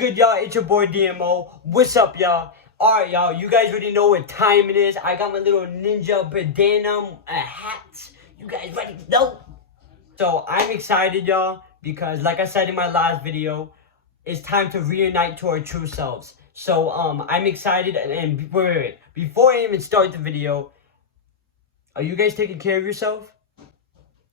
good, y'all? It's your boy DMO. What's up, y'all? Alright, y'all, you guys already know what time it is. I got my little ninja bandana hat. You guys ready to know? So I'm excited, y'all, because like I said in my last video, it's time to reunite to our true selves. So I'm excited, and wait. Before I even start the video, are you guys taking care of yourself?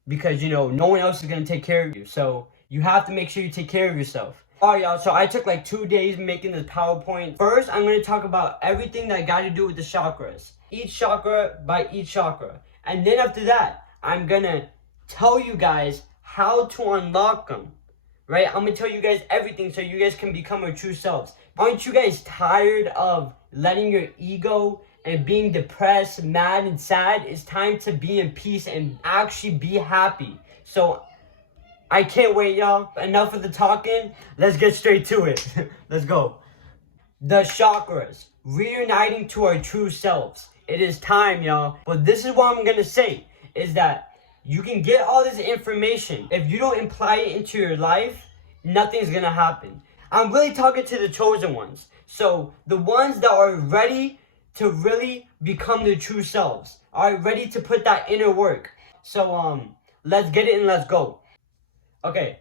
Because, you know, no one else is going to take care of you. So you have to make sure you take care of yourself. Alright, y'all, so I took like 2 days making this PowerPoint. First, I'm going to talk about everything that got to do with the chakras. Each chakra by each chakra. And then after that, I'm going to tell you guys how to unlock them. Right? I'm going to tell you guys everything so you guys can become your true selves. Aren't you guys tired of letting your ego and being depressed, mad, and sad? It's time to be in peace and actually be happy. So I can't wait, y'all. Enough of the talking. Let's get straight to it. Let's go. The chakras. Reuniting to our true selves. It is time, y'all. But this is what I'm going to say. Is that you can get all this information. If you don't apply it into your life, nothing's going to happen. I'm really talking to the chosen ones. So the ones that are ready to really become their true selves. Are ready to put that inner work. So let's get it and let's go. Okay,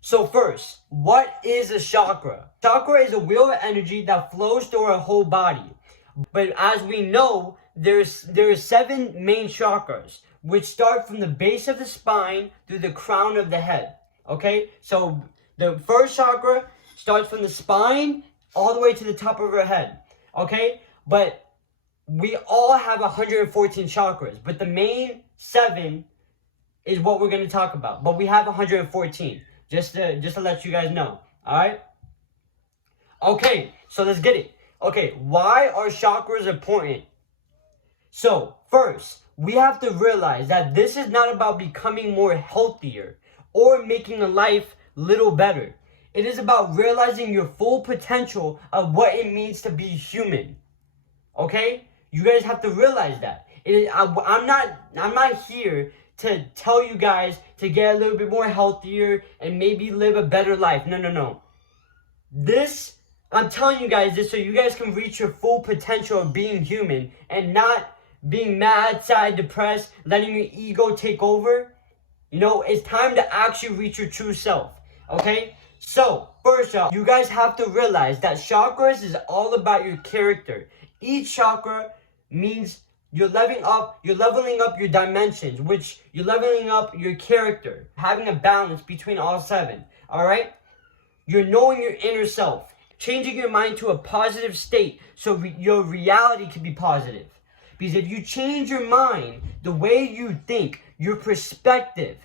so first, what is a chakra? Chakra is a wheel of energy that flows through our whole body. But as we know, there's 7 main chakras, which start from the base of the spine through the crown of the head. Okay, so the first chakra starts from the spine all the way to the top of our head. Okay, but we all have 114 chakras, but the main 7 is what we're going to talk about. But we have 114, just to let you guys know. All right? Okay, so let's get it. Okay, why are chakras important? So, first, we have to realize that this is not about becoming more healthier or making a life little better. It is about realizing your full potential of what it means to be human. Okay? You guys have to realize that. I'm not here to tell you guys to get a little bit more healthier and maybe live a better life. No. I'm telling you guys this so you guys can reach your full potential of being human and not being mad, sad, depressed, letting your ego take over. You know, it's time to actually reach your true self. Okay? So, first off, you guys have to realize that chakras is all about your character. Each chakra means you're leveling up your dimensions, which you're leveling up your character, having a balance between all 7. All right? You're knowing your inner self, changing your mind to a positive state so your reality can be positive. Because if you change your mind, the way you think, your perspective,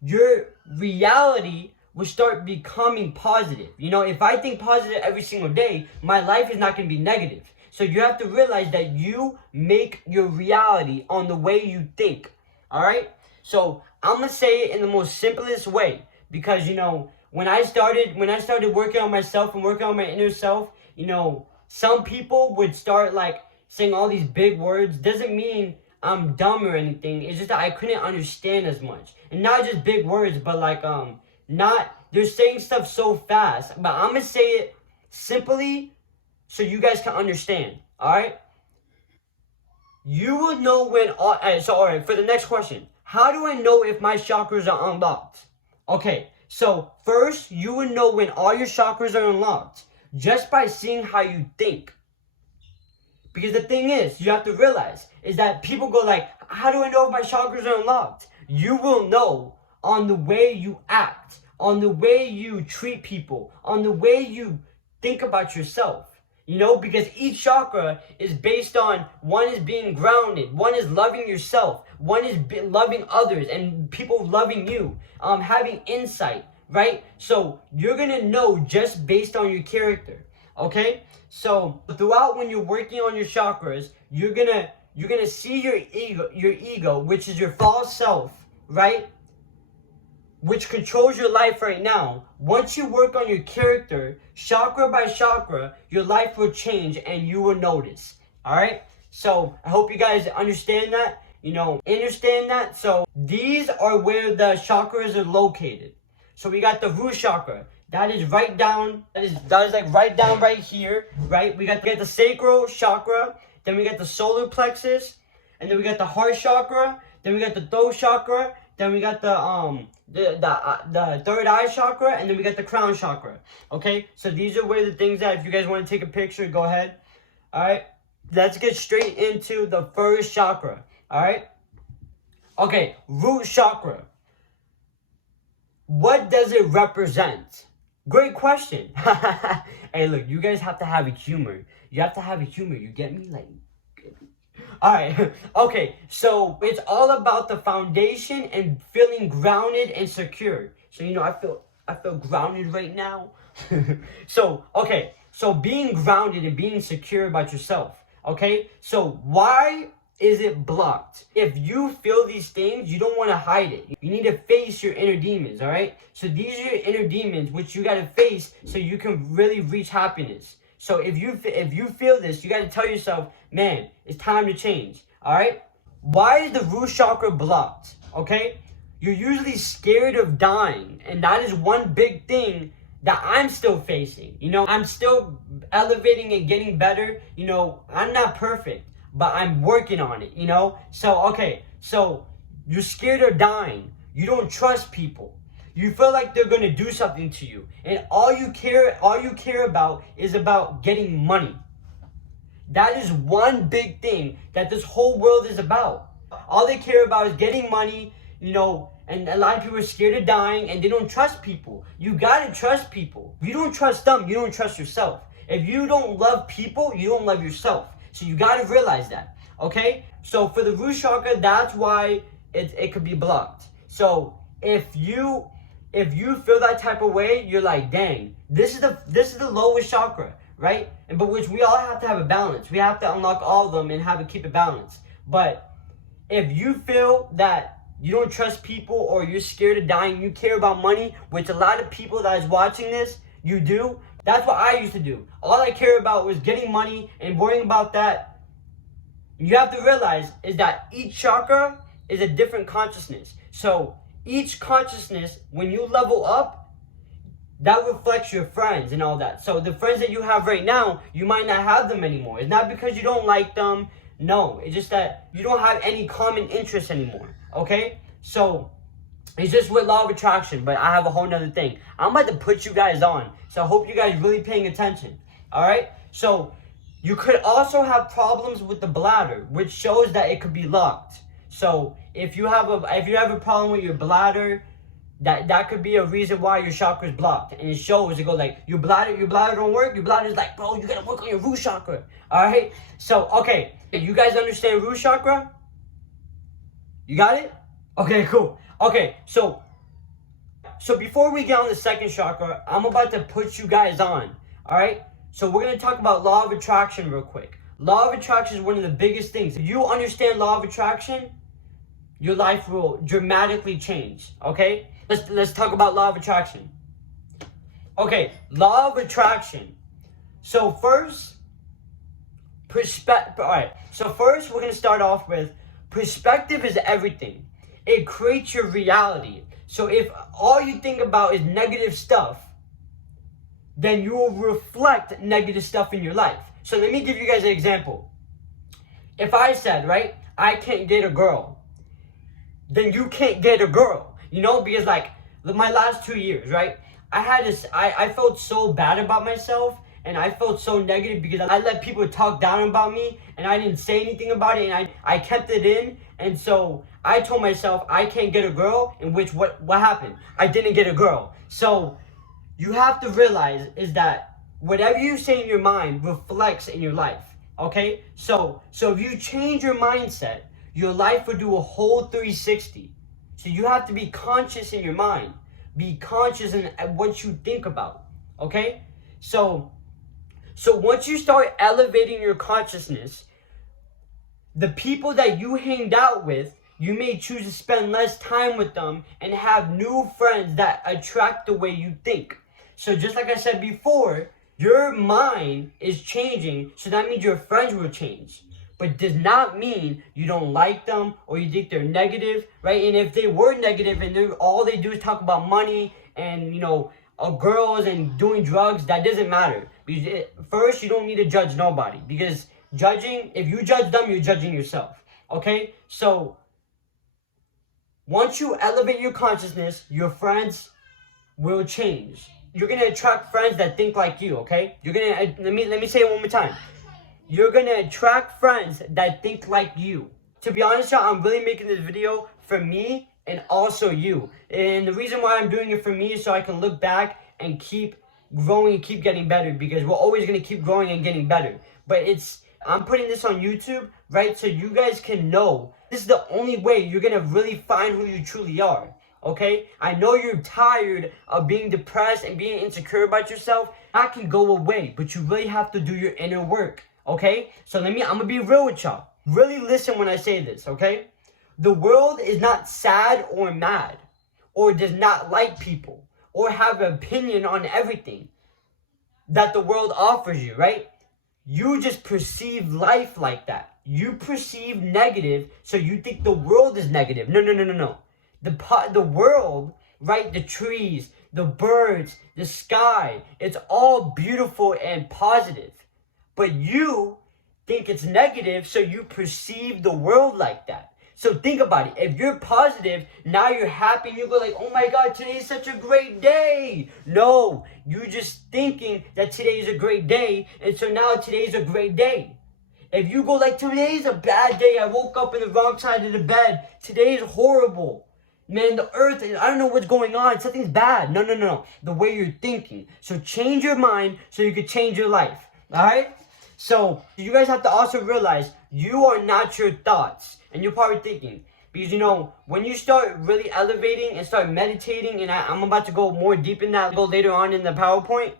your reality will start becoming positive. You know, if I think positive every single day, my life is not going to be negative. So you have to realize that you make your reality on the way you think. All right? So I'm going to say it in the most simplest way. Because, you know, when I started working on myself and working on my inner self, you know, some people would start like saying all these big words. Doesn't mean I'm dumb or anything. It's just that I couldn't understand as much. And not just big words, but like, they're saying stuff so fast. But I'm going to say it simply so you guys can understand, all right? You will know when, all right, for the next question, how do I know if my chakras are unlocked? Okay, so first, you will know when all your chakras are unlocked just by seeing how you think. Because the thing is, you have to realize, is that people go like, how do I know if my chakras are unlocked? You will know on the way you act, on the way you treat people, on the way you think about yourself. You know, because each chakra is based on, one is being grounded, one is loving yourself, one is loving others and people loving you, having insight, right? So you're going to know just based on your character, okay? So throughout when you're working on your chakras, you're going to see your ego, which is your false self, right? Which controls your life right now. Once you work on your character, chakra by chakra, your life will change and you will notice. All right? So I hope you guys understand that. So these are where the chakras are located. So we got the root chakra. That is right down. That is like right down right here, right? We got the sacral chakra, then we got the solar plexus, and then we got the heart chakra, then we got the throat chakra, then we got the third eye chakra, and then we got the crown chakra. Okay, so these are where the things that if you guys want to take a picture, go ahead. All right, let's get straight into the first chakra. All right. Okay, root chakra. What does it represent? Great question. Hey, look, you guys have to have a humor. You have to have a humor. You get me? Like, all right. Okay, so it's all about the foundation and feeling grounded and secure. So I feel grounded right now. So okay, so being grounded and being secure about yourself. Okay, so why is it blocked? If you feel these things, you don't want to hide it. You need to face your inner demons, all right? So these are your inner demons, which you got to face so you can really reach happiness. So if you feel this, you got to tell yourself, man, it's time to change, all right? Why is the root chakra blocked, okay? You're usually scared of dying, and that is one big thing that I'm still facing. I'm still elevating and getting better. I'm not perfect, but I'm working on it, So, okay, so you're scared of dying. You don't trust people. You feel like they're going to do something to you. And all you care about is about getting money. That is one big thing that this whole world is about. All they care about is getting money, and a lot of people are scared of dying and they don't trust people. You got to trust people. You don't trust them, you don't trust yourself. If you don't love people, you don't love yourself. So you got to realize that, okay? So for the root chakra, that's why it could be blocked. So if you feel that type of way, you're like, dang, this is the lowest chakra, right? But which we all have to have a balance. We have to unlock all of them and keep it balanced. But if you feel that you don't trust people or you're scared of dying, you care about money, which a lot of people that is watching this, you do. That's what I used to do. All I cared about was getting money and worrying about that. You have to realize is that each chakra is a different consciousness. So each consciousness, when you level up, that reflects your friends and all that. So the friends that you have right now, you might not have them anymore. It's not because you don't like them. No, it's just that you don't have any common interests anymore. Okay? So it's just with law of attraction, but I have a whole nother thing. I'm about to put you guys on. So I hope you guys really paying attention. All right? So you could also have problems with the bladder, which shows that it could be locked. So if you have a problem with your bladder, that could be a reason why your chakra is blocked. And it shows, it goes like, your bladder don't work. Your bladder is like, bro, you gotta work on your root chakra. All right? So, okay. You guys understand root chakra? You got it? Okay, cool. Okay, so before we get on the second chakra, I'm about to put you guys on, all right? So we're going to talk about law of attraction real quick. Law of attraction is one of the biggest things. If you understand law of attraction, your life will dramatically change, okay? Let's talk about law of attraction. Okay, law of attraction. So first, all right. So first, we're going to start off with perspective is everything. It creates your reality. So if all you think about is negative stuff, then you will reflect negative stuff in your life. So let me give you guys an example. If I said, right, I can't get a girl, then you can't get a girl, because like my last 2 years, right, I felt so bad about myself. And I felt so negative because I let people talk down about me and I didn't say anything about it and I kept it in. And so I told myself I can't get a girl, in which what happened? I didn't get a girl. So you have to realize is that whatever you say in your mind reflects in your life. Okay? So if you change your mindset, your life will do a whole 360. So you have to be conscious in your mind. Be conscious in what you think about. Okay? So once you start elevating your consciousness, the people that you hanged out with, you may choose to spend less time with them and have new friends that attract the way you think. So just like I said before, your mind is changing, so that means your friends will change. But does not mean you don't like them or you think they're negative, right? And if they were negative and all they do is talk about money and, girls and doing drugs, that doesn't matter. Because first, you don't need to judge nobody. Because judging, if you judge them, you're judging yourself. Okay? So, once you elevate your consciousness, your friends will change. You're gonna attract friends that think like you, okay? You're gonna, let me say it one more time. You're gonna attract friends that think like you. To be honest, y'all, I'm really making this video for me and also you. And the reason why I'm doing it for me is so I can look back and keep growing and keep getting better, because we're always gonna keep growing and getting better. But I'm putting this on YouTube, right? So you guys can know this is the only way you're gonna really find who you truly are. Okay? I know you're tired of being depressed and being insecure about yourself. That can go away, but you really have to do your inner work. Okay? So I'm gonna be real with y'all. Really listen when I say this, okay? The world is not sad or mad, or does not like people, or have an opinion on everything that the world offers you, right? You just perceive life like that. You perceive negative, so you think the world is negative. No. The world, right? The trees, the birds, the sky, it's all beautiful and positive. But you think it's negative, so you perceive the world like that. So think about it. If you're positive, now you're happy, and you go like, oh my God, today is such a great day. No, you're just thinking that today is a great day, and so now today is a great day. If you go like, today is a bad day, I woke up in the wrong side of the bed, today is horrible. Man, the earth, I don't know what's going on, something's bad. No. The way you're thinking. So change your mind so you can change your life. All right? So you guys have to also realize you are not your thoughts. And you're probably thinking, because when you start really elevating and start meditating, and I'm about to go more deep in that, go later on in the PowerPoint,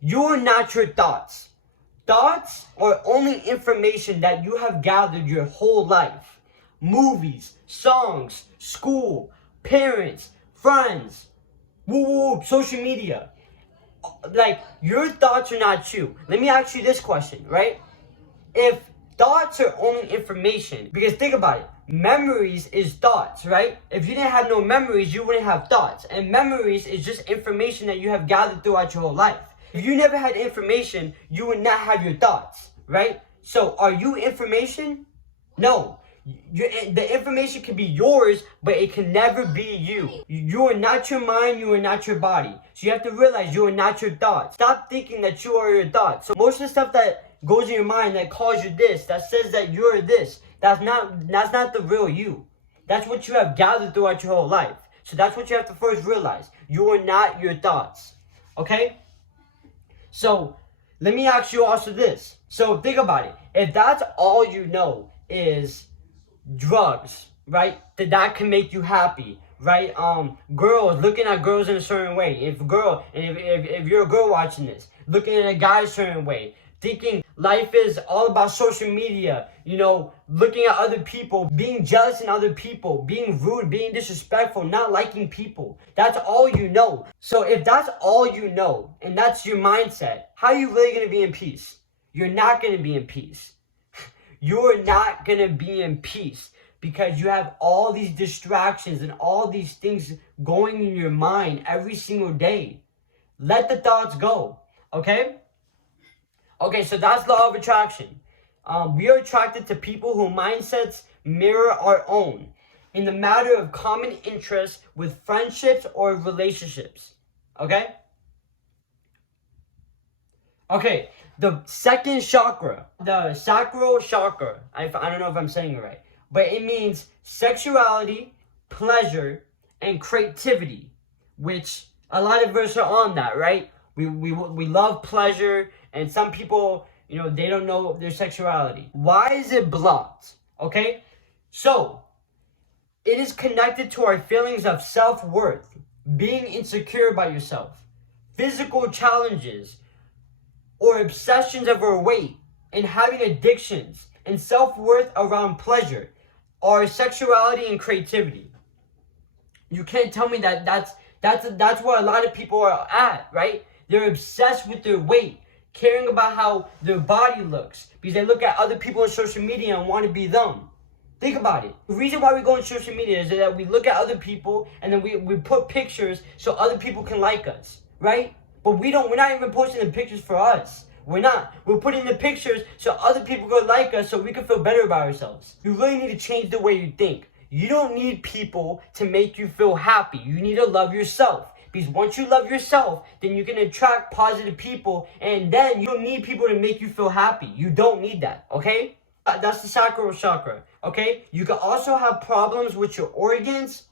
you are not your thoughts. Thoughts are only information that you have gathered your whole life. Movies, songs, school, parents, friends, social media. Like, your thoughts are not you. Let me ask you this question, right? If thoughts are only information, because think about it, memories is thoughts, right? If you didn't have no memories, you wouldn't have thoughts. And memories is just information that you have gathered throughout your whole life. If you never had information, you would not have your thoughts, right? So are you information? No. The information can be yours, but it can never be you. You are not your mind, you are not your body. So you have to realize you are not your thoughts. Stop thinking that you are your thoughts. So most of the stuff that goes in your mind that calls you this, that says that you're this, that's not the real you. That's what you have gathered throughout your whole life. So that's what you have to first realize. You are not your thoughts. Okay? So let me ask you also this. So think about it. If that's all you know is drugs, right? That can make you happy, right? Girls, looking at girls in a certain way. If you're a girl watching this, looking at a guy a certain way, thinking life is all about social media, looking at other people, being jealous in other people, being rude, being disrespectful, not liking people. That's all you know. So if that's all you know, and that's your mindset, how are you really going to be in peace? You're not going to be in peace. You're not going to be in peace because you have all these distractions and all these things going in your mind every single day. Let the thoughts go, okay? Okay, so that's law of attraction. We are attracted to people whose mindsets mirror our own in the matter of common interests with friendships or relationships, okay? Okay, the second chakra, the sacral chakra, I don't know if I'm saying it right, but it means sexuality, pleasure, and creativity, which a lot of us are on that, right? We love pleasure, and some people, they don't know their sexuality. Why is it blocked? Okay, so it is connected to our feelings of self-worth, being insecure about yourself, physical challenges, or obsessions of our weight, and having addictions, and self-worth around pleasure, or sexuality and creativity. You can't tell me that that's where a lot of people are at, right? They're obsessed with their weight, caring about how their body looks, because they look at other people on social media and want to be them. Think about it. The reason why we go on social media is that we look at other people and then we put pictures so other people can like us, right? But we're not even posting the pictures for us. We're not. We're putting the pictures so other people can like us so we can feel better about ourselves. You really need to change the way you think. You don't need people to make you feel happy. You need to love yourself. Because once you love yourself, then you can attract positive people, and then you don't need people to make you feel happy. You don't need that, okay? That's the sacral chakra, okay? You can also have problems with your organs,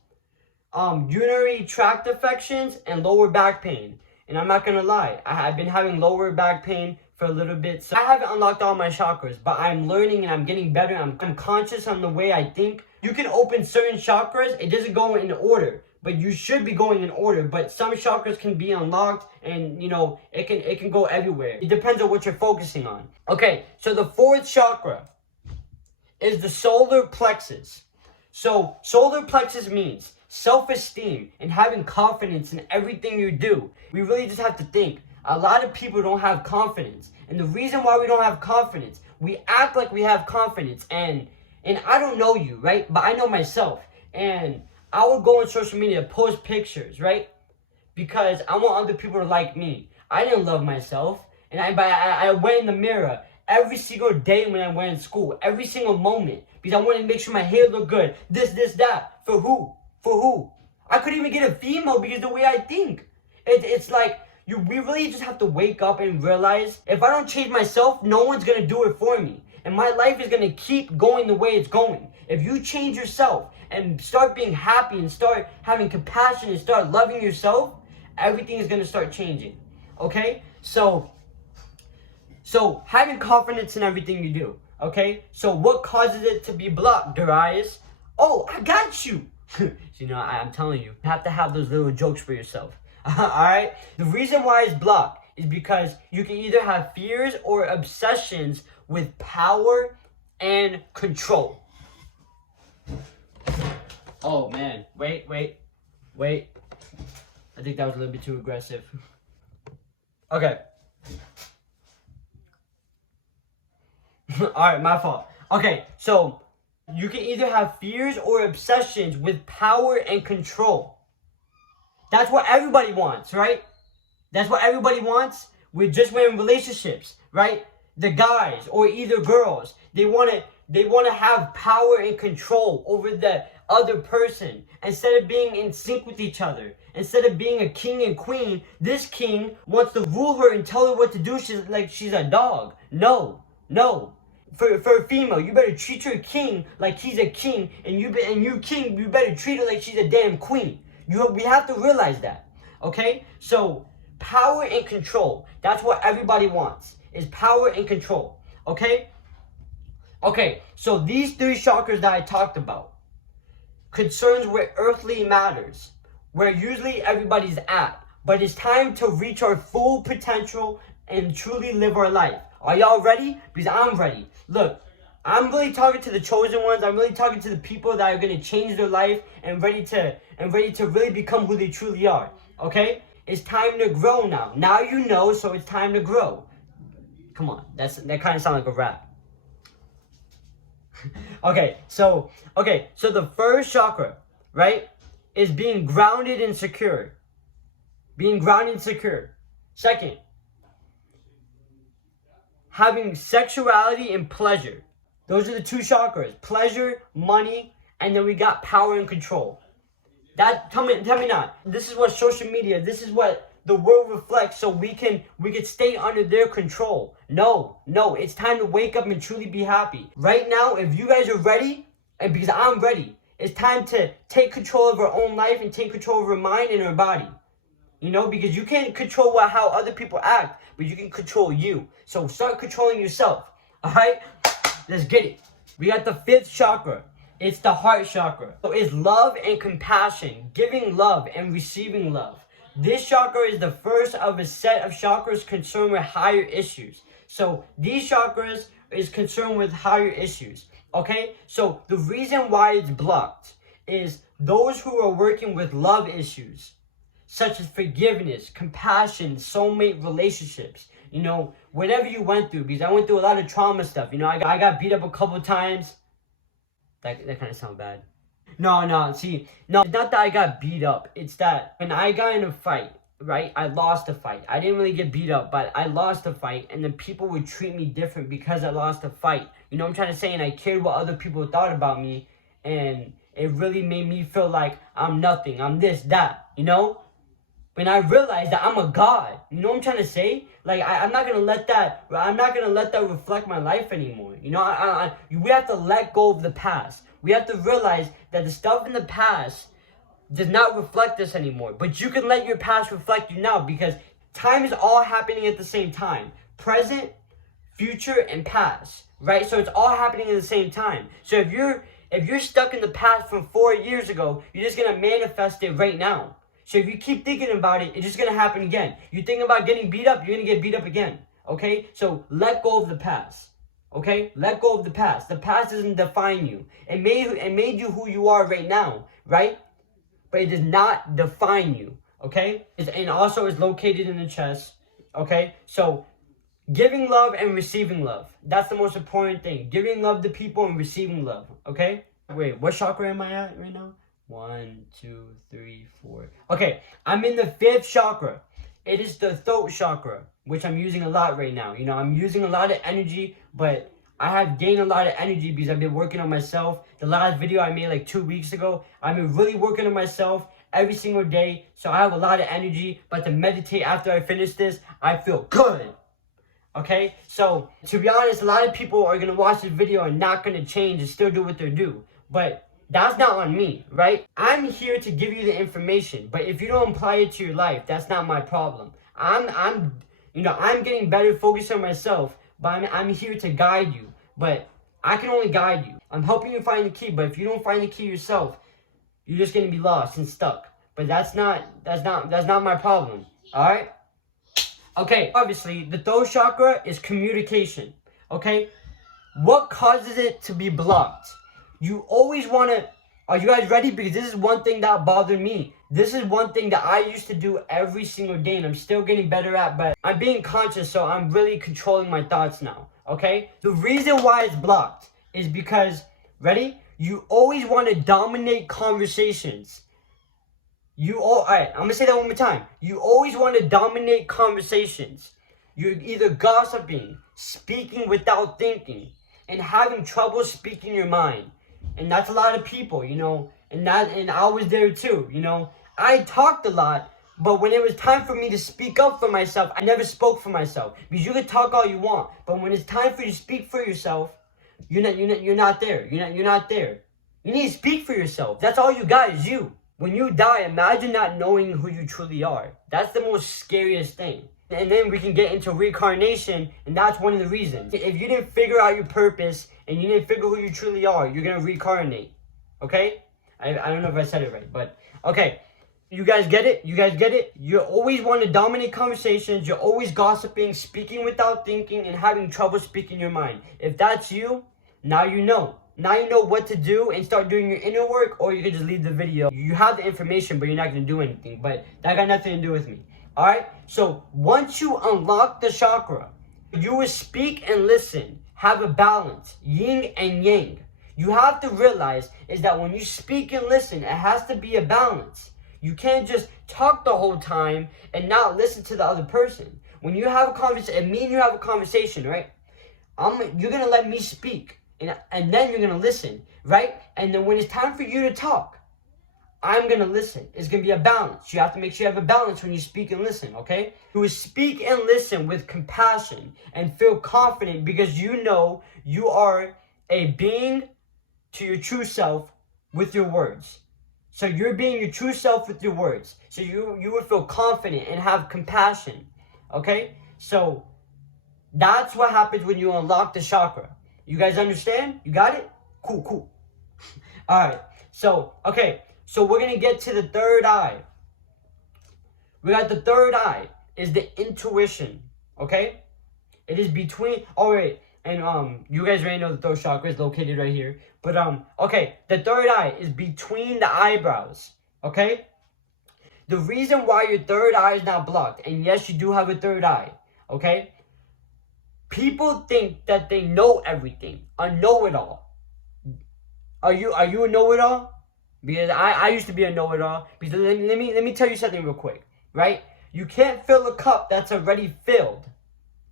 urinary tract infections, and lower back pain. And I'm not gonna lie, I've been having lower back pain for a little bit. So I haven't unlocked all my chakras, but I'm learning and I'm getting better. I'm conscious on the way I think. You can open certain chakras. It doesn't go in order, but you should be going in order. But some chakras can be unlocked, and you know, it can go everywhere. It depends on what you're focusing on. Okay, so the fourth chakra is the solar plexus. So solar plexus means self-esteem and having confidence in everything you do. We really just have to think. A lot of people don't have confidence. And the reason why we don't have confidence, we act like we have confidence. And I don't know you, right? But I know myself. And I would go on social media, post pictures, right? Because I want other people to like me. I didn't love myself. And I went in the mirror every single day when I went in school. Every single moment. Because I wanted to make sure my hair looked good. This, that. For who? For who? I couldn't even get a female because the way I think. It's like, we really just have to wake up and realize, if I don't change myself, no one's going to do it for me. And my life is going to keep going the way it's going. If you change yourself and start being happy and start having compassion and start loving yourself, everything is going to start changing. Okay? So having confidence in everything you do. Okay? So what causes it to be blocked, Darius? Oh, I got you. You know, I'm telling you, you have to have those little jokes for yourself. Alright? The reason why it's blocked is because you can either have fears or obsessions with power and control. Oh man, wait. I think that was a little bit too aggressive. Okay. Alright, my fault. Okay, so you can either have fears or obsessions with power and control. That's what everybody wants, right? That's what everybody wants. We're just in relationships, right? The guys or either girls, they want to have power and control over the other person instead of being in sync with each other. Instead of being a king and queen, this king wants to rule her and tell her what to do. She's like she's a dog. No. For a female, you better treat your king like he's a king, and you king, you better treat her like she's a damn queen. We have to realize that, okay? So power and control, that's what everybody wants, is power and control, okay? Okay, so these three chakras that I talked about, concerns with earthly matters, where usually everybody's at, but it's time to reach our full potential and truly live our life. Are y'all ready? Because I'm ready. Look, I'm really talking to the chosen ones. I'm really talking to the people that are going to change their life and ready to really become who they truly are. Okay? It's time to grow now. Now you know, so it's time to grow. Come on. That kind of sounds like a rap. Okay, so the first chakra, right, is being grounded and secure. Being grounded and secure. Second, having sexuality and pleasure. Those are the two chakras. Pleasure, money, and then we got power and control. Tell me not. This is what social media, this is what the world reflects, so we can stay under their control. No, it's time to wake up and truly be happy. Right now, if you guys are ready, and because I'm ready, it's time to take control of our own life and take control of our mind and our body. You know, because you can't control how other people act, but you can control you. So start controlling yourself. Alright? Let's get it. We got the fifth chakra. It's the heart chakra. So it's love and compassion, giving love and receiving love. This chakra is the first of a set of chakras concerned with higher issues. So these chakras is concerned with higher issues. Okay? So the reason why it's blocked is those who are working with love issues, such as forgiveness, compassion, soulmate relationships. You know, whatever you went through, because I went through a lot of trauma stuff. You know, I got beat up a couple times. That kind of sounds bad. No, see, no, it's not that I got beat up. It's that when I got in a fight, right, I lost a fight. I didn't really get beat up, but I lost a fight, and then people would treat me different because I lost a fight. You know what I'm trying to say? And I cared what other people thought about me, and it really made me feel like I'm nothing. I'm this, that, you know? When I realized that I'm a god, you know what I'm trying to say? Like I'm not gonna let that. I'm not gonna let that reflect my life anymore. You know, we have to let go of the past. We have to realize that the stuff in the past does not reflect us anymore. But you can let your past reflect you now because time is all happening at the same time. Present, future, and past. Right? So it's all happening at the same time. So if you're stuck in the past from 4 years ago, you're just gonna manifest it right now. So if you keep thinking about it, it's just going to happen again. You think about getting beat up, you're going to get beat up again. Okay? So let go of the past. Okay? Let go of the past. The past doesn't define you. It made you who you are right now. Right? But it does not define you. Okay? And also it's located in the chest. Okay? So giving love and receiving love. That's the most important thing. Giving love to people and receiving love. Okay? Wait, what chakra am I at right now? 1, 2, 3, 4. Okay, I'm in the 5th chakra. It is the throat chakra, which I'm using a lot right now. You know, I'm using a lot of energy, but I have gained a lot of energy because I've been working on myself. The last video I made like 2 weeks ago, I've been really working on myself every single day. So I have a lot of energy, but to meditate after I finish this, I feel good. Okay, so to be honest, a lot of people are going to watch this video and not going to change and still do what they do. But that's not on me, right? I'm here to give you the information, but if you don't apply it to your life, that's not my problem. I'm getting better focused on myself, but I'm here to guide you. But I can only guide you. I'm helping you find the key, but if you don't find the key yourself, you're just gonna be lost and stuck. But that's not my problem. All right? Okay. Obviously, the throat chakra is communication. Okay. What causes it to be blocked? You always want to, are you guys ready? Because this is one thing that bothered me. This is one thing that I used to do every single day and I'm still getting better at, but I'm being conscious, so I'm really controlling my thoughts now, okay? The reason why it's blocked is because, ready? You always want to dominate conversations. Alright, I'm going to say that one more time. You always want to dominate conversations. You're either gossiping, speaking without thinking, and having trouble speaking your mind. And that's a lot of people, you know, and I was there too, you know. I talked a lot, but when it was time for me to speak up for myself, I never spoke for myself. Because you can talk all you want, but when it's time for you to speak for yourself, you're not there. You're not there. You need to speak for yourself. That's all you got is you. When you die, imagine not knowing who you truly are. That's the most scariest thing. And then we can get into reincarnation, and that's one of the reasons. If you didn't figure out your purpose, and you didn't figure who you truly are, you're going to reincarnate. Okay? I don't know if I said it right, but okay. You guys get it? You guys get it? You always want to dominate conversations. You're always gossiping, speaking without thinking, and having trouble speaking your mind. If that's you, now you know. Now you know what to do and start doing your inner work, or you can just leave the video. You have the information, but you're not going to do anything. But that got nothing to do with me. Alright? So, once you unlock the chakra, you will speak and listen. Have a balance. Yin and yang. You have to realize is that when you speak and listen, it has to be a balance. You can't just talk the whole time and not listen to the other person. When you have a conversation, and me and you have a conversation, right? You're going to let me speak. And then you're going to listen, right? And then when it's time for you to talk, I'm going to listen. It's going to be a balance. You have to make sure you have a balance when you speak and listen, okay? You will speak and listen with compassion and feel confident because you know you are a being to your true self with your words. So you're being your true self with your words. So you will feel confident and have compassion, okay? So that's what happens when you unlock the chakra. You guys understand? You got it? Cool. All right. So, okay. So we're going to get to the third eye. We got the third eye is the intuition. Okay? It is between, all right. And you guys already know the throat chakra is located right here. But okay, the third eye is between the eyebrows. Okay? The reason why your third eye is not blocked, and yes, you do have a third eye. Okay? People think that they know everything, a know-it-all. Are you a know-it-all? Because I used to be a know-it-all. Because let me tell you something real quick, right? You can't fill a cup that's already filled.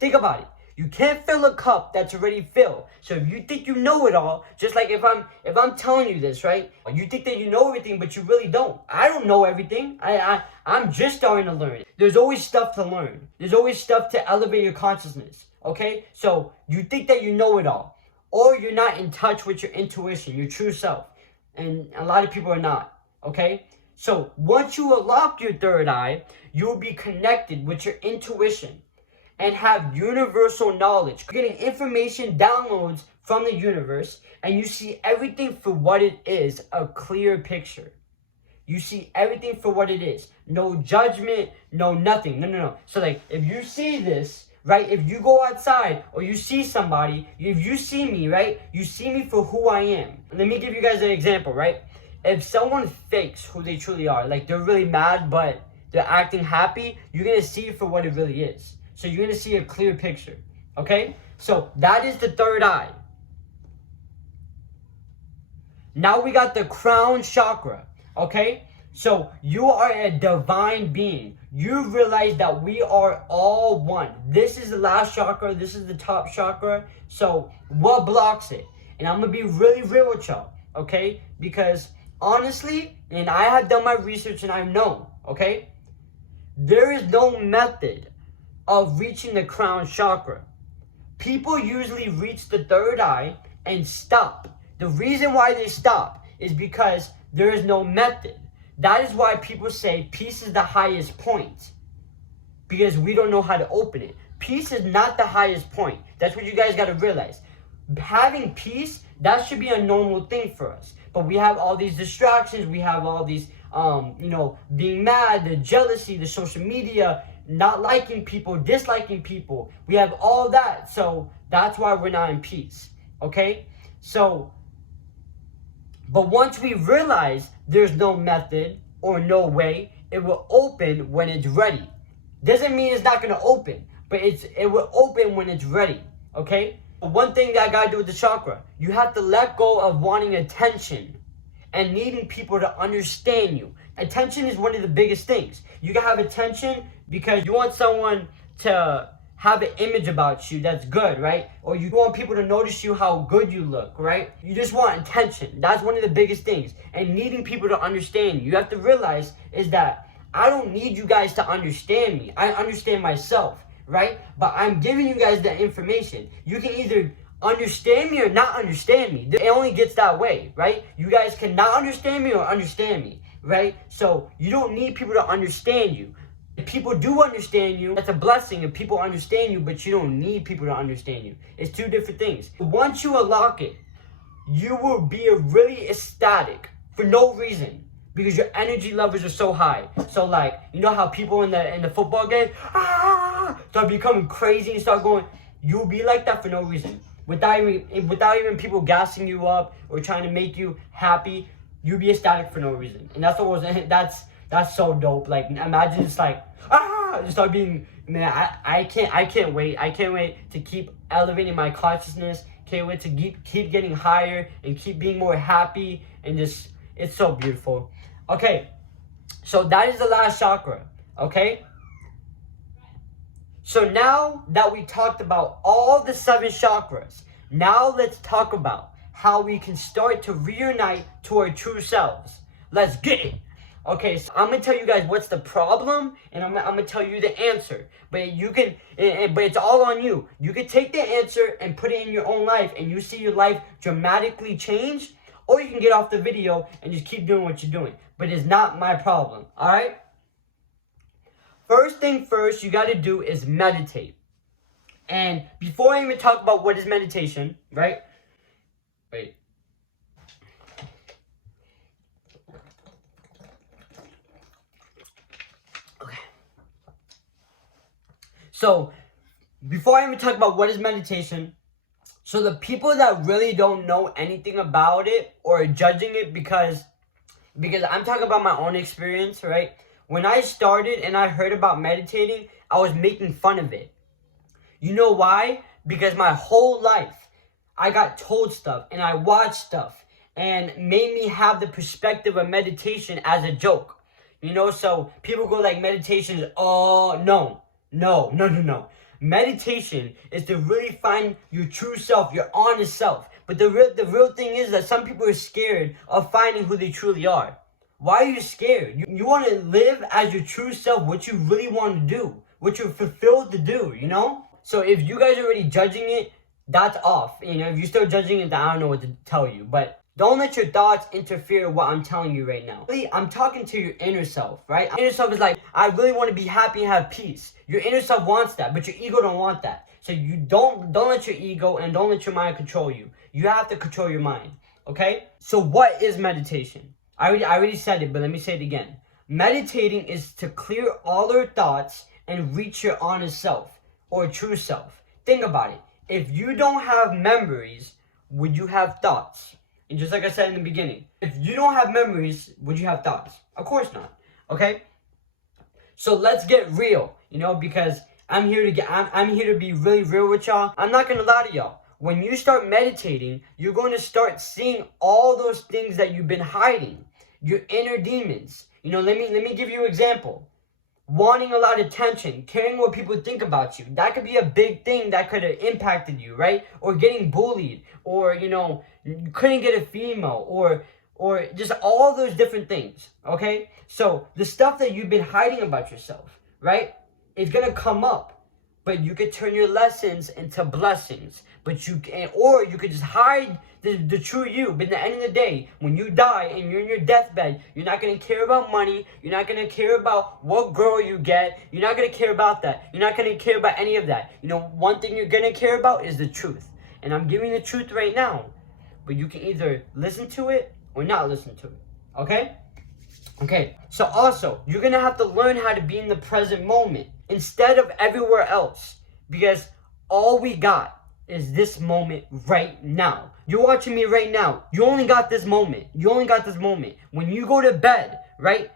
Think about it. You can't fill a cup that's already filled. So if you think you know it all, just like if I'm telling you this, right? You think that you know everything, but you really don't. I don't know everything. I'm just starting to learn. There's always stuff to learn. There's always stuff to elevate your consciousness. Okay? So you think that you know it all, or you're not in touch with your intuition, your true self, and a lot of people are not. Okay? So once you unlock your third eye, you will be connected with your intuition and have universal knowledge. You're getting information downloads from the universe, and you see everything for what it is, a clear picture. You see everything for what it is. No judgment, no nothing. No. So like, if you see this, right? If you go outside or you see somebody, if you see me, right? You see me for who I am. Let me give you guys an example, right? If someone fakes who they truly are, like they're really mad, but they're acting happy, you're gonna see it for what it really is. So you're gonna see a clear picture, okay? So that is the third eye. Now we got the crown chakra, okay? So you are a divine being. You realize that we are all one. This is the last chakra. This is the top chakra. So what blocks it? And I'm gonna be really real with y'all, okay? Because honestly, and I have done my research and I know, okay? There is no method of reaching the crown chakra. People usually reach the third eye and stop. The reason why they stop is because there is no method. That is why people say peace is the highest point, because we don't know how to open it. Peace is not the highest point. That's what you guys got to realize. Having peace, that should be a normal thing for us. But we have all these distractions. We have all these, being mad, the jealousy, the social media, not liking people, disliking people. We have all that. So that's why we're not in peace. Okay? So, but once we realize there's no method or no way, it will open when it's ready. Doesn't mean it's not going to open, but it will open when it's ready. Okay? One thing that I got to do with the chakra, you have to let go of wanting attention and needing people to understand you. Attention is one of the biggest things. You can have attention because you want someone to have an image about you that's good, right? Or you want people to notice you how good you look, right? You just want attention. That's one of the biggest things. And needing people to understand you. You have to realize is that I don't need you guys to understand me. I understand myself, right? But I'm giving you guys the information. You can either understand me or not understand me. It only gets that way, right? You guys cannot understand me or understand me, right? So you don't need people to understand you. If people do understand you, that's a blessing. If people understand you, but you don't need people to understand you. It's two different things. Once you unlock it, you will be really ecstatic for no reason, because your energy levels are so high. So like, you know how people in the football game start becoming crazy and start going, you'll be like that for no reason. Without even people gassing you up or trying to make you happy, you'll be ecstatic for no reason. And that's so dope. Like, imagine it's like, just start being, man, I can't wait. I can't wait to keep elevating my consciousness. Can't wait to keep getting higher and keep being more happy. And just, it's so beautiful. Okay, so that is the last chakra, okay? So now that we talked about all the 7 chakras, now let's talk about how we can start to reunite to our true selves. Let's get it. Okay, so I'm gonna tell you guys what's the problem, and I'm gonna tell you the answer. But but it's all on you. You can take the answer and put it in your own life, and you see your life dramatically change, or you can get off the video and just keep doing what you're doing. But it's not my problem. All right. First thing first, you got to do is meditate. And before I even talk about what is meditation, right? Wait. Okay. So, before I even talk about what is meditation, so the people that really don't know anything about it or are judging it because I'm talking about my own experience, right? When I started and I heard about meditating, I was making fun of it. You know why? Because my whole life, I got told stuff and I watched stuff and made me have the perspective of meditation as a joke. So people go like, meditation is, oh, no. Meditation is to really find your true self, your honest self. But the real thing is that some people are scared of finding who they truly are. Why are you scared? You want to live as your true self, what you really want to do, what you're fulfilled to do, So if you guys are already judging it, that's off. If you're still judging it, then I don't know what to tell you. But don't let your thoughts interfere with what I'm telling you right now. Really, I'm talking to your inner self, right? Inner self is like, I really want to be happy and have peace. Your inner self wants that, but your ego don't want that. So you don't let your ego and don't let your mind control you. You have to control your mind, okay? So what is meditation? I already said it, but let me say it again. Meditating is to clear all your thoughts and reach your honest self or true self. Think about it. If you don't have memories, would you have thoughts? And just like I said in the beginning, if you don't have memories, would you have thoughts? Of course not. Okay? So let's get real, because I'm here to be really real with y'all. I'm not gonna lie to y'all. When you start meditating, you're going to start seeing all those things that you've been hiding. Your inner demons. Let me give you an example. Wanting a lot of attention, caring what people think about you. That could be a big thing that could have impacted you, right? Or getting bullied, or you couldn't get a female, or just all those different things, okay? So the stuff that you've been hiding about yourself, right? It's gonna come up, but you could turn your lessons into blessings. But or you could just hide the true you. But at the end of the day, when you die and you're in your deathbed, you're not going to care about money. You're not going to care about what girl you get. You're not going to care about that. You're not going to care about any of that. One thing you're going to care about is the truth. And I'm giving the truth right now. But you can either listen to it or not listen to it. Okay? Okay. So also, you're going to have to learn how to be in the present moment instead of everywhere else. Because all we got is this moment right now. You're watching me right now. You only got this moment. When you go to bed, right?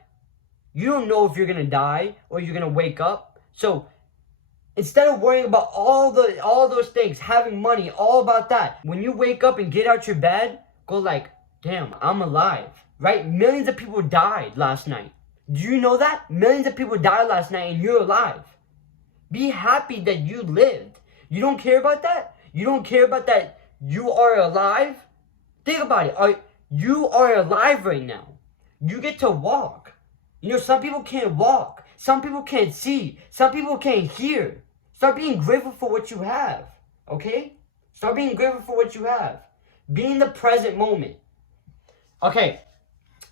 You don't know if you're gonna die or you're gonna wake up. So instead of worrying about all those things, having money, all about that, when you wake up and get out your bed, go like, damn, I'm alive, right? Millions of people died last night. Do you know that? Millions of people died last night and you're alive. Be happy that you lived. You don't care about that? You don't care about that you are alive? Think about it. You are alive right now. You get to walk. Some people can't walk. Some people can't see. Some people can't hear. Start being grateful for what you have. Okay? Start being grateful for what you have. Be in the present moment. Okay.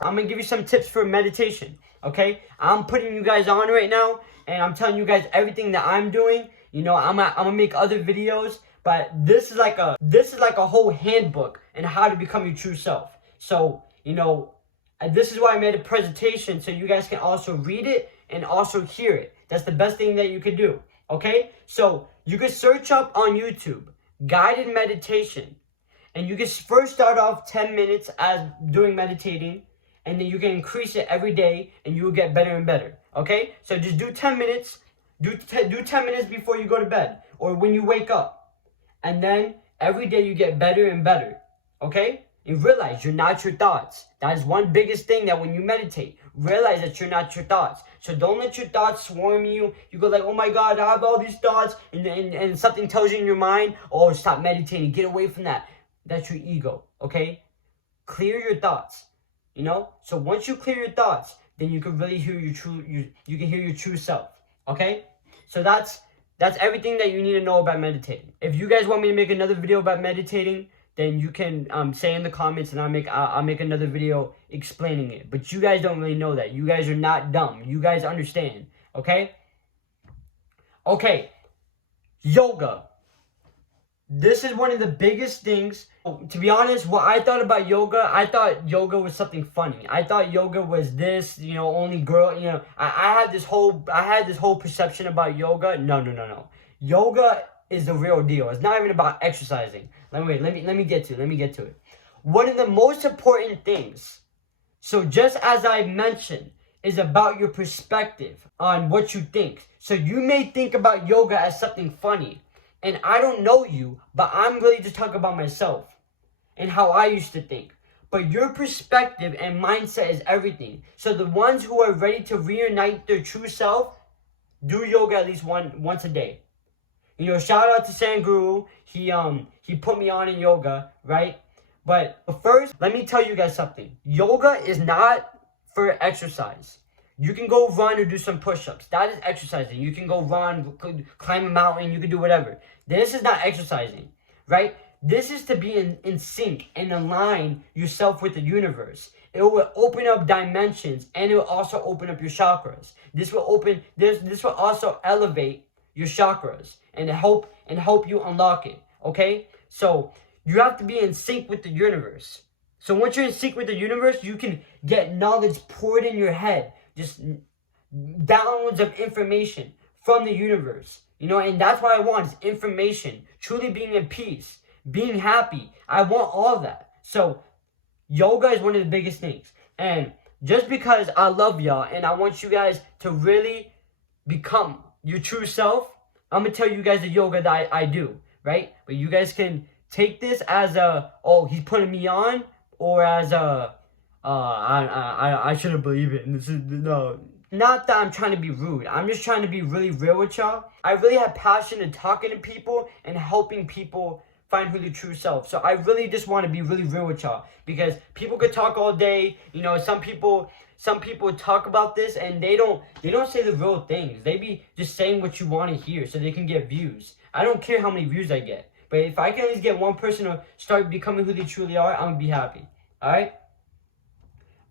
I'm going to give you some tips for meditation. Okay? I'm putting you guys on right now. And I'm telling you guys everything that I'm doing. I'm gonna make other videos, but this is like a whole handbook on how to become your true self. So, this is why I made a presentation so you guys can also read it and also hear it. That's the best thing that you could do. Okay? So, you could search up on YouTube guided meditation. And you can first start off 10 minutes as doing meditating, and then you can increase it every day and you will get better and better. Okay? So just do 10 minutes. Do 10 minutes before you go to bed or when you wake up. And then every day you get better and better. Okay? And realize you're not your thoughts. That is one biggest thing that when you meditate, realize that you're not your thoughts. So don't let your thoughts swarm you. You go like, oh my God, I have all these thoughts. And something tells you in your mind, oh, stop meditating. Get away from that. That's your ego. Okay? Clear your thoughts. So once you clear your thoughts, then you can really hear your true self. Okay? So that's everything that you need to know about meditating. If you guys want me to make another video about meditating, then you can say in the comments and I'll make another video explaining it. But you guys don't really know that. You guys are not dumb. You guys understand. Okay? Okay. Yoga. This is one of the biggest things. To be honest, what I thought about yoga, I thought yoga was something funny. I thought yoga was this, only girl, I had this whole perception about yoga. No. Yoga is the real deal. It's not even about exercising. Let me get to it. One of the most important things, so just as I mentioned, is about your perspective on what you think. So you may think about yoga as something funny. And I don't know you, but I'm really just talking about myself and how I used to think. But your perspective and mindset is everything. So the ones who are ready to reunite their true self, do yoga at least once a day. You know, shout out to Sanguru. He put me on in yoga, right? But first, let me tell you guys something. Yoga is not for exercise. You can go run or do some push-ups. That is exercising. You can go run, climb a mountain, you can do whatever. This is not exercising, right? This is to be in sync and align yourself with the universe. It will open up dimensions, and it will also open up your chakras. This will also elevate your chakras and help you unlock it. Okay? So you have to be in sync with the universe. So once you're in sync with the universe, you can get knowledge poured in your head. Just downloads of information from the universe. You know, and that's what I want, is information. Truly being in peace. Being happy. I want all that. So yoga is one of the biggest things. And just because I love y'all and I want you guys to really become your true self, I'm going to tell you guys the yoga that I do, right? But you guys can take this as a, oh, he's putting me on, or as a, I shouldn't believe it. And this is, no. Not that I'm trying to be rude. I'm just trying to be really real with y'all. I really have passion in talking to people and helping people find who their true self. So I really just want to be really real with y'all, because people could talk all day. You know, some people talk about this and they don't say the real things. They be just saying what you want to hear so they can get views. I don't care how many views I get, but if I can at least get one person to start becoming who they truly are, I'm gonna be happy. All right.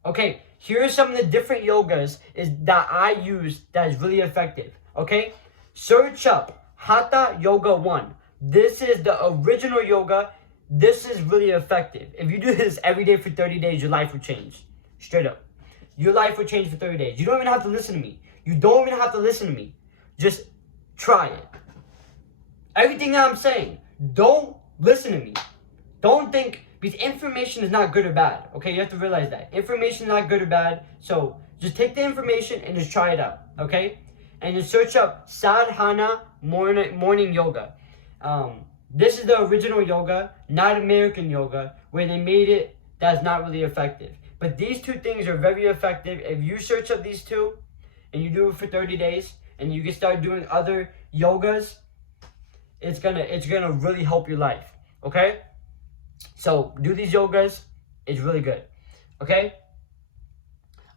Okay, here are some of the different yogas that I use that is really effective. Okay, search up Hatha Yoga 1. This is the original yoga. This is really effective. If you do this every day for 30 days, your life will change. Straight up. Your life will change for 30 days. You don't even have to listen to me. You don't even have to listen to me. Just try it. Everything that I'm saying, don't listen to me. Don't think, because information is not good or bad. Okay, you have to realize that. Information is not good or bad. So just take the information and just try it out. Okay? And then search up Sadhana morning yoga. This is the original yoga, not American yoga, where they made it that's not really effective. But these two things are very effective. If you search up these two and you do it for 30 days and you can start doing other yogas, it's gonna really help your life. Okay? So do these yogas. It's really good. Okay?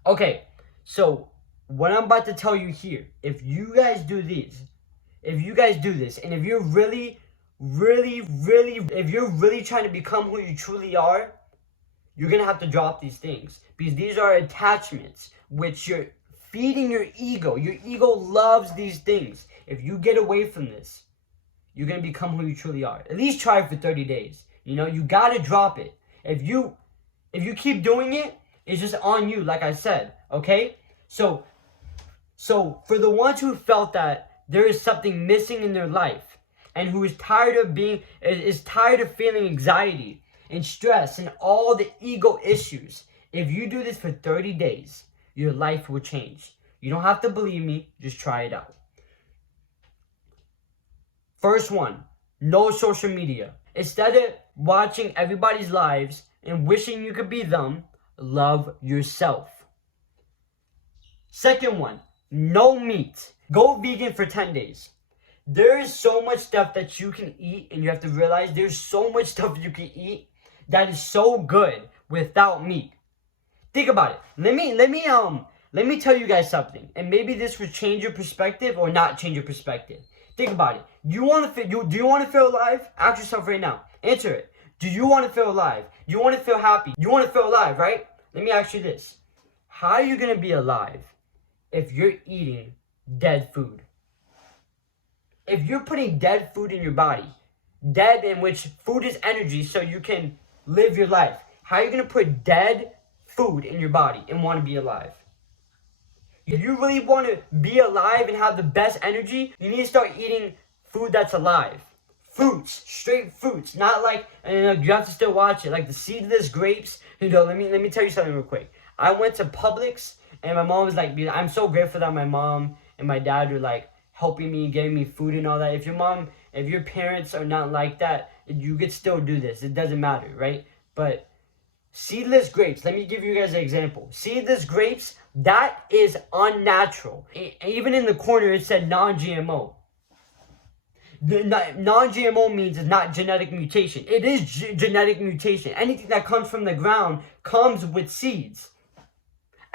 Okay. So what I'm about to tell you here, if you guys do this, and if you're really trying to become who you truly are, you're going to have to drop these things. Because these are attachments, which you're feeding your ego. Your ego loves these things. If you get away from this, you're going to become who you truly are. At least try it for 30 days. You know, you got to drop it. If you keep doing it, it's just on you, like I said. Okay? So for the ones who felt that there is something missing in their life, and who is tired of feeling anxiety and stress and all the ego issues, if you do this for 30 days, your life will change. You don't have to believe me, just try it out. First one, no social media. Instead of watching everybody's lives and wishing you could be them, love yourself. Second one, no meat. Go vegan for 10 days. There is so much stuff that you can eat, and you have to realize there's so much stuff you can eat that is so good without meat. Think about it. Let me tell you guys something, and maybe this would change your perspective or not change your perspective. Think about it. Do you want to feel alive? Ask yourself right now. Answer it. Do you want to feel alive? Do you want to feel happy? You want to feel alive, right? Let me ask you this. How are you going to be alive if you're eating dead food? If you're putting dead food in your body, dead in which food is energy so you can live your life, how are you going to put dead food in your body and want to be alive? If you really want to be alive and have the best energy, you need to start eating food that's alive. Fruits, straight fruits, not like, and you have to still watch it, like the seedless grapes. You know, let me tell you something real quick. I went to Publix, and my mom was like, I'm so grateful that my mom and my dad were like helping me, getting me food and all that. If your parents are not like that, you could still do this. It doesn't matter, right? But Seedless grapes. Let me give you guys an example. Seedless grapes, that is unnatural. Even in the corner, it said non-GMO. Non-GMO means it's not genetic mutation. It is genetic mutation. Anything that comes from the ground comes with seeds.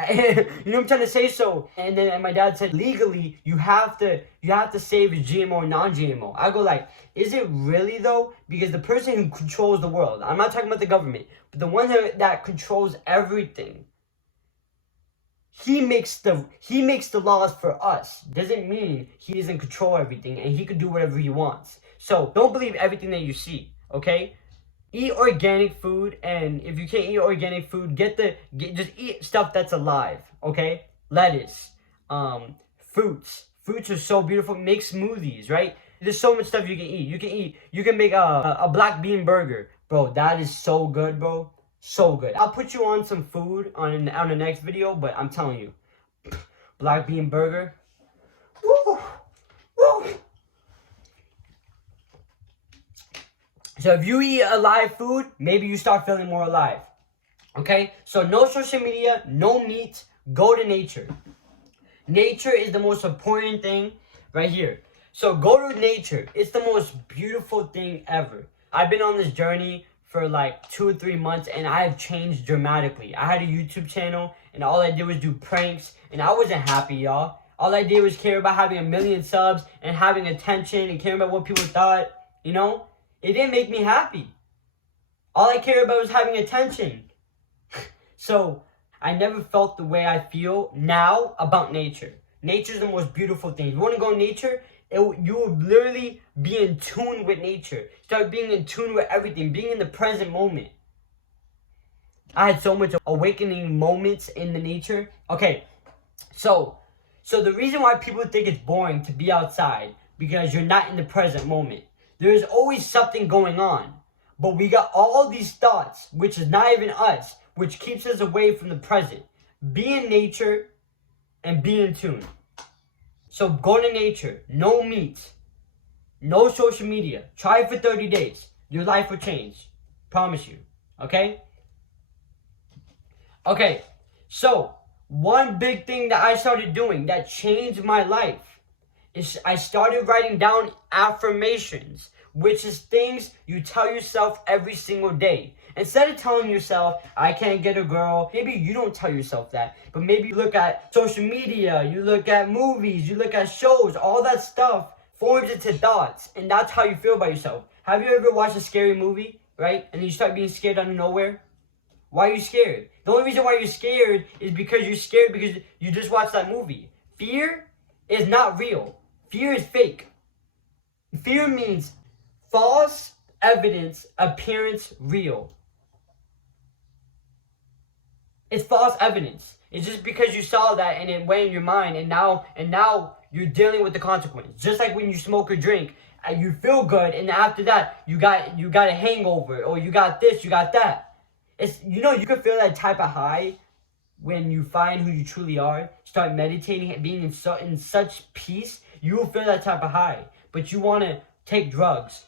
You know what I'm trying to say? So, and my dad said legally you have to say if it's GMO or non-GMO. I go like, is it really though? Because the person who controls the world, I'm not talking about the government, but the one that controls everything, he makes the laws for us. Doesn't mean he doesn't control everything and he can do whatever he wants. So don't believe everything that you see, okay? Eat organic food, and if you can't eat organic food, just eat stuff that's alive, okay? Lettuce, fruits. Fruits are so beautiful. Make smoothies, right? There's so much stuff you can eat. You can make a black bean burger. Bro, that is so good, bro. So good. I'll put you on some food on the next video, but I'm telling you, black bean burger. Woo! Woo! So if you eat alive food, maybe you start feeling more alive. Okay? So no social media, no meat, go to nature. Nature is the most important thing right here. So go to nature. It's the most beautiful thing ever. I've been on this journey for like 2 or 3 months and I have changed dramatically. I had a YouTube channel and all I did was do pranks and I wasn't happy, y'all. All I did was care about having 1 million subs and having attention and caring about what people thought, you know? It didn't make me happy. All I cared about was having attention. So I never felt the way I feel now about nature. Nature's the most beautiful thing. If you want to go in nature, you will literally be in tune with nature. Start being in tune with everything, being in the present moment. I had so much awakening moments in the nature. Okay, so the reason why people think it's boring to be outside, because you're not in the present moment. There's always something going on. But we got all these thoughts, which is not even us, which keeps us away from the present. Be in nature and be in tune. So go to nature. No meat. No social media. Try it for 30 days. Your life will change. Promise you. Okay? Okay. So, one big thing that I started doing that changed my life is I started writing down affirmations, which is things you tell yourself every single day. Instead of telling yourself, I can't get a girl, maybe you don't tell yourself that, but maybe you look at social media, you look at movies, you look at shows, all that stuff forms into thoughts, and that's how you feel about yourself. Have you ever watched a scary movie, right? And then you start being scared out of nowhere? Why are you scared? The only reason why you're scared is because you're scared because you just watched that movie. Fear is not real. Fear is fake. Fear means false evidence, appearance real. It's false evidence. It's just because you saw that and it went in your mind, and now you're dealing with the consequence. Just like when you smoke or drink, you feel good, and after that you got a hangover, or you got this, you got that. It's, you can feel that type of high when you find who you truly are, start meditating and being in such peace. You will feel that type of high, but you want to take drugs.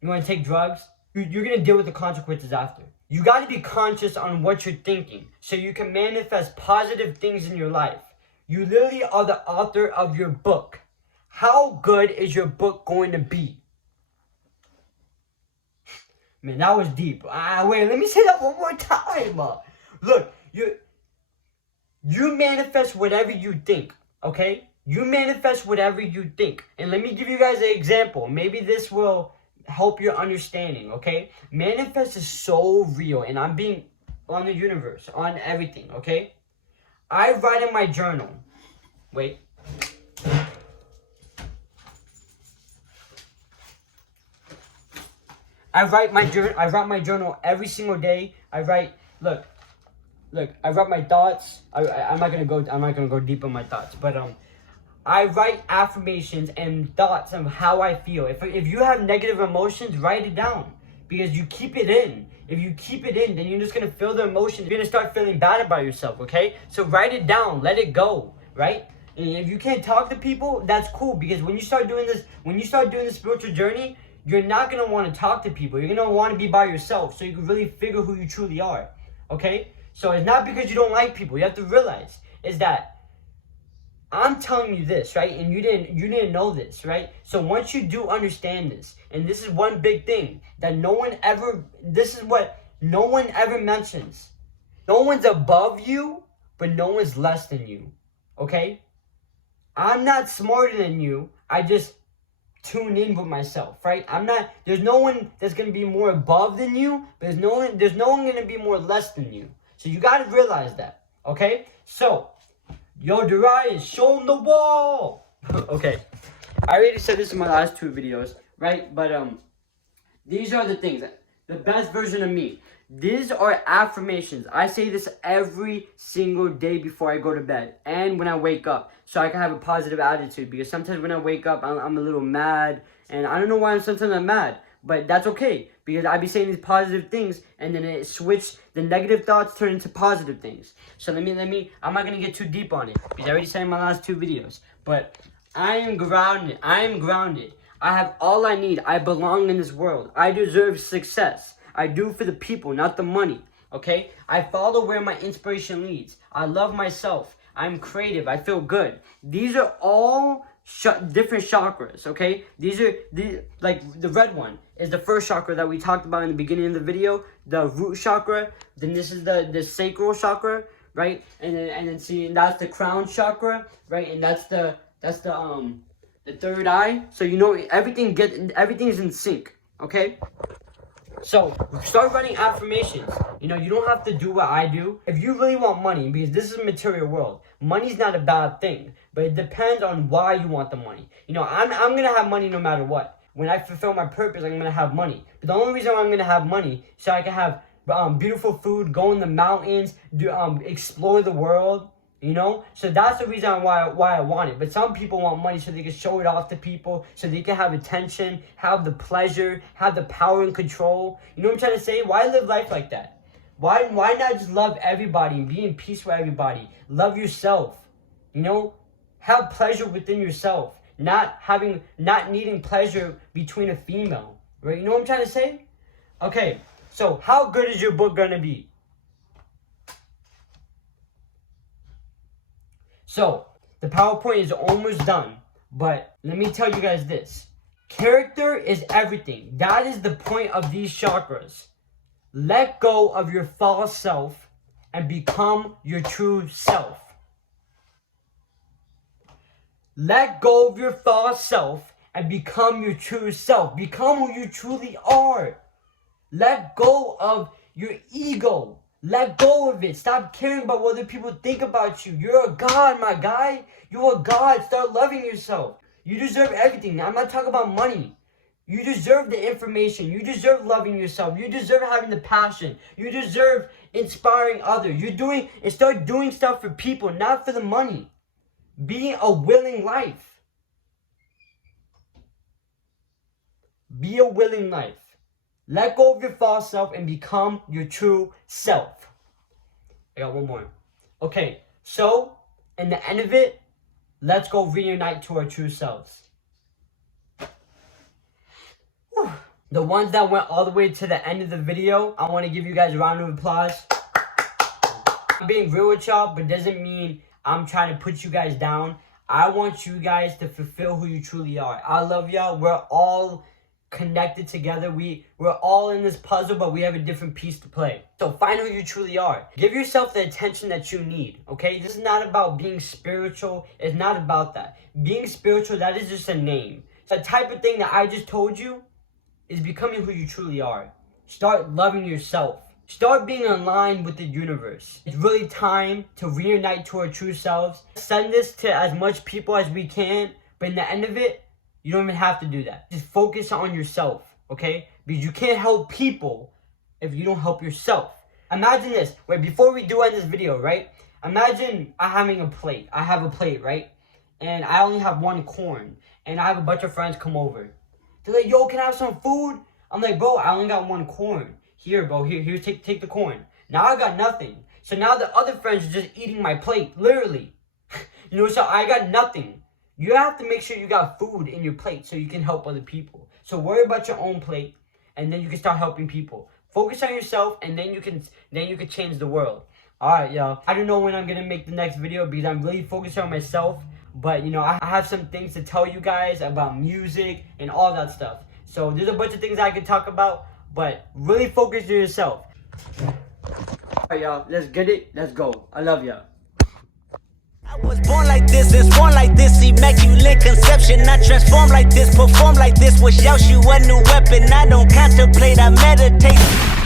You want to take drugs? You're going to deal with the consequences after. You got to be conscious on what you're thinking so you can manifest positive things in your life. You literally are the author of your book. How good is your book going to be? Man, that was deep. Wait, let me say that one more time. Look, you manifest whatever you think, okay? You manifest whatever you think. And let me give you guys an example. Maybe this will help your understanding, okay? Manifest is so real, and I'm being on the universe, on everything, okay? I write in my journal. Wait. I write my journal every single day. I write, look, I write my thoughts. I'm not gonna go deep on my thoughts, but I write affirmations and thoughts of how I feel. If you have negative emotions, write it down, because you keep it in. If you keep it in, then you're just gonna feel the emotions. You're gonna start feeling bad about yourself, okay? So write it down, let it go, right? And if you can't talk to people, that's cool, because when you start doing this spiritual journey, you're not gonna want to talk to people. You're gonna want to be by yourself, so you can really figure who you truly are. okay? So it's not because you don't like people. You have to realize is that I'm telling you this, right? And you didn't know this, right? So once you do understand this, and this is one big thing that this is what no one ever mentions. No one's above you, but no one's less than you, okay? I'm not smarter than you. I just tune in with myself, right? There's no one that's going to be more above than you, but there's no one going to be more less than you. So you got to realize that, okay? So, yo, Darius, show him the wall. Okay, I already said this in my last 2 videos, right? But these are the things, the best version of me. These are affirmations. I say this every single day before I go to bed and when I wake up, so I can have a positive attitude. Because sometimes when I wake up, I'm a little mad, and I don't know why sometimes I'm mad, but that's okay, because I be saying these positive things, and then the negative thoughts turn into positive things. So let me. I'm not gonna get too deep on it because I already said in my last 2 videos. But I am grounded. I have all I need. I belong in this world. I deserve success. I do for the people, not the money, okay? I follow where my inspiration leads. I love myself. I'm creative. I feel good. These are all different chakras, okay? These like the red one is the first chakra that we talked about in the beginning of the video, the root chakra. Then this is the sacral chakra, right? And then see, that's the crown chakra, right? And that's the third eye. So you know everything is in sync, okay? So, start writing affirmations. You know, you don't have to do what I do. If you really want money, because this is a material world, money's not a bad thing, but it depends on why you want the money. You know, I'm going to have money no matter what. When I fulfill my purpose, I'm going to have money. But the only reason why I'm going to have money is so I can have beautiful food, go in the mountains, explore the world. You know, so that's the reason why I want it. But some people want money so they can show it off to people, so they can have attention, have the pleasure, have the power and control. You know what I'm trying to say? Why live life like that? Why not just love everybody and be in peace with everybody? Love yourself. You know, have pleasure within yourself. Not needing pleasure between a female. Right? You know what I'm trying to say? Okay, so how good is your book gonna be? So, the PowerPoint is almost done, but let me tell you guys this. Character is everything. That is the point of these chakras. Let go of your false self and become your true self. Let go of your false self and become your true self. Become who you truly are. Let go of your ego. Let go of it. Stop caring about what other people think about you. You're a god, my guy. You're a god. Start loving yourself. You deserve everything. I'm not talking about money. You deserve the information. You deserve loving yourself. You deserve having the passion. You deserve inspiring others. Start doing stuff for people, not for the money. Be a willing life. Be a willing life. Let go of your false self and become your true self. I got one more. Okay, so in the end of it, let's go reunite to our true selves. Whew. The ones that went all the way to the end of the video, I want to give you guys a round of applause. I'm being real with y'all, but doesn't mean I'm trying to put you guys down. I want you guys to fulfill who you truly are. I love y'all. We're all connected together. We're all in this puzzle, but we have a different piece to play. So find who you truly are. Give yourself the attention that you need, okay? This is not about being spiritual. It's not about that. Being spiritual, that is just a name. The type of thing that I just told you is becoming who you truly are. Start loving yourself. Start being aligned with the universe. It's really time to reunite to our true selves. Send this to as much people as we can, but in the end of it, you don't even have to do that. Just focus on yourself, okay? Because you can't help people if you don't help yourself. Imagine this. Wait, before we do end this video, right? Imagine I have a plate, right? And I only have one corn. And I have a bunch of friends come over. They're like, yo, can I have some food? I'm like, bro, I only got one corn. Here, bro, here, take the corn. Now I got nothing. So now the other friends are just eating my plate, literally. You know, so I got nothing. You have to make sure you got food in your plate so you can help other people. So worry about your own plate, and then you can start helping people. Focus on yourself, and then you can change the world. Alright, y'all. I don't know when I'm gonna make the next video because I'm really focused on myself. But, you know, I have some things to tell you guys about music and all that stuff. So there's a bunch of things I could talk about, but really focus on yourself. Alright, y'all. Let's get it. Let's go. I love y'all. I was born like this, it's born like this, immaculate conception. I transform like this, perform like this, wish out you a new weapon. I don't contemplate, I meditate.